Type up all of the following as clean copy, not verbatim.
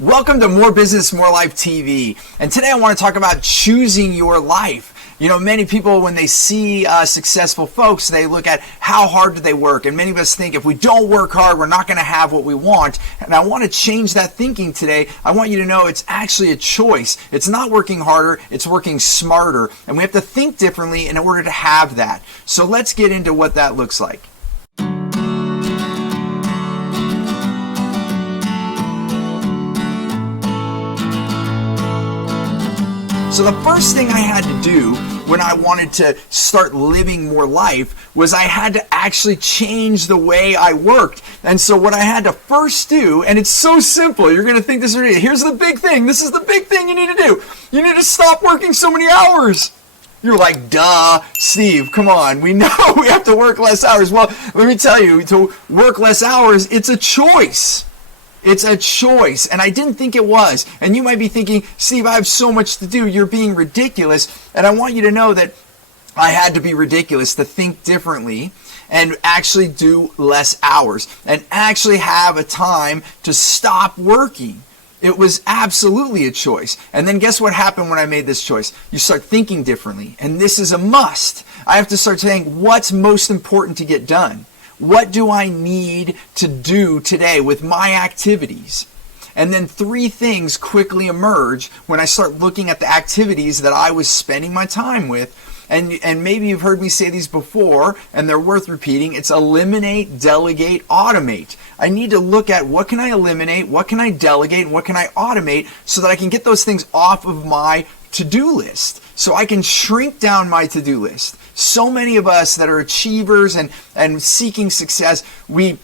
Welcome to More Business, More Life TV. And today I want to talk about choosing your life. You know, many people, when they see successful folks, they look at how hard do they work. And many of us think if we don't work hard, we're not going to have what we want. And I want to change that thinking today. I want you to know it's actually a choice. It's not working harder, it's working smarter. And we have to think differently in order to have that. So let's get into what that looks like. So the first thing I had to do when I wanted to start living more life was I had to actually change the way I worked. And so what I had to first do, and it's so simple, you're going to think this is ridiculous. Here's the big thing. This is the big thing you need to do. You need to stop working so many hours. You're like, duh, Steve, come on. We know we have to work less hours. Well, let me tell you, to work less hours, it's a choice. It's a choice, and I didn't think it was. And you might be thinking, Steve, I have so much to do. You're being ridiculous. And I want you to know that I had to be ridiculous to think differently and actually do less hours and actually have a time to stop working. It was absolutely a choice. And then guess what happened when I made this choice? You start thinking differently, and this is a must. I have to start saying, what's most important to get done? What do I need to do today with my activities? And then three things quickly emerge when I start looking at the activities that I was spending my time with. And maybe you've heard me say these before, and they're worth repeating. It's eliminate, delegate, automate. I need to look at what can I eliminate, what can I delegate, and what can I automate so that I can get those things off of my to-do list. So I can shrink down my to-do list. So many of us that are achievers and seeking success, we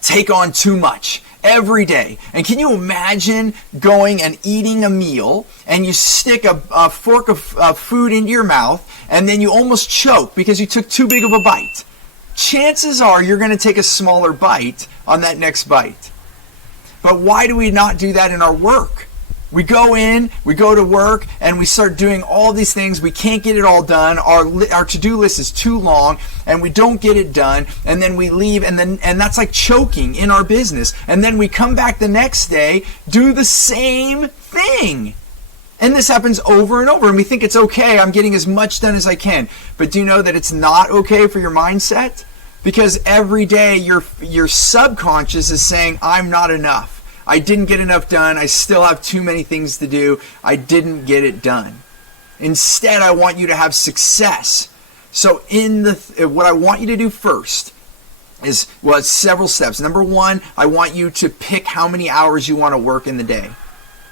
take on too much every day. And can you imagine going and eating a meal and you stick a fork of food into your mouth and then you almost choke because you took too big of a bite? Chances are you're going to take a smaller bite on that next bite. But why do we not do that in our work? We go in, we go to work, and we start doing all these things. We can't get it all done. Our to-do list is too long, and we don't get it done. And then we leave, and that's like choking in our business. And then we come back the next day, do the same thing. And this happens over and over, and we think it's okay. I'm getting as much done as I can. But do you know that it's not okay for your mindset? Because every day your subconscious is saying, I'm not enough. I didn't get enough done. I still have too many things to do. I didn't get it done. Instead, I want you to have success. So what I want you to do first is several steps. Number one, I want you to pick how many hours you want to work in the day.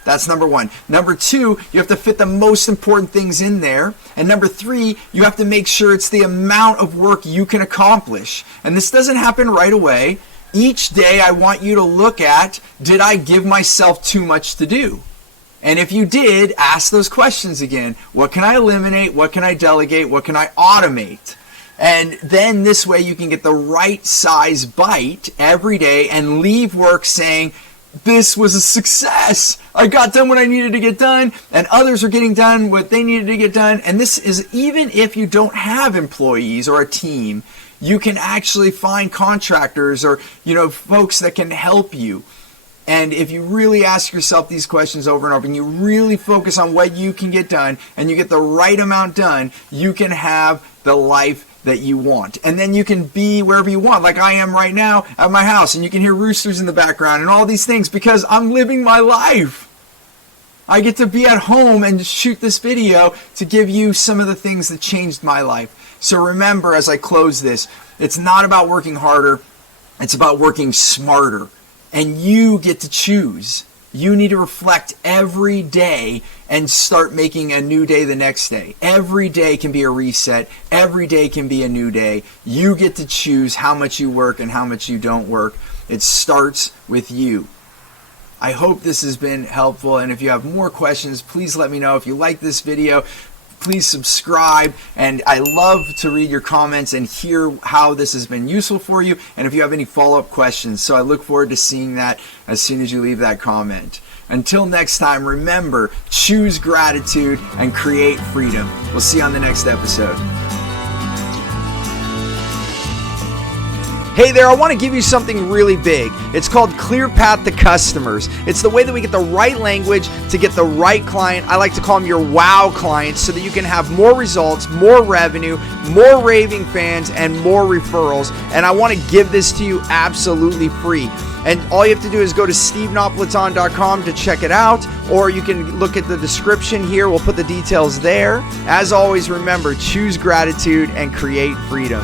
That's number one. Number two, you have to fit the most important things in there. And number three, you have to make sure it's the amount of work you can accomplish. And this doesn't happen right away. Each day I want you to look at, did I give myself too much to do? And if you did, ask those questions again. What can I eliminate? What can I delegate? What can I automate? And then this way you can get the right size bite every day and leave work saying, this was a success. I got done what I needed to get done, and others are getting done what they needed to get done. And this is even if you don't have employees or a team. You can actually find contractors or, folks that can help you. And if you really ask yourself these questions over and over and you really focus on what you can get done and you get the right amount done, you can have the life that you want. And then you can be wherever you want, like I am right now at my house, and you can hear roosters in the background and all these things because I'm living my life. I get to be at home and shoot this video to give you some of the things that changed my life. So remember, as I close this, it's not about working harder, it's about working smarter. And you get to choose. You need to reflect every day and start making a new day the next day. Every day can be a reset. Every day can be a new day. You get to choose how much you work and how much you don't work. It starts with you. I hope this has been helpful, and if you have more questions, please let me know. If you like this video, please subscribe, and I love to read your comments and hear how this has been useful for you, and if you have any follow-up questions. So I look forward to seeing that as soon as you leave that comment. Until next time, remember, choose gratitude and create freedom. We'll see you on the next episode. Hey there, I want to give you something really big. It's called Clear Path to Customers. It's the way that we get the right language to get the right client. I like to call them your wow clients, so that you can have more results, more revenue, more raving fans, and more referrals. And I want to give this to you absolutely free. And all you have to do is go to stevenopolitan.com to check it out, or you can look at the description here. We'll put the details there. As always, remember, choose gratitude and create freedom.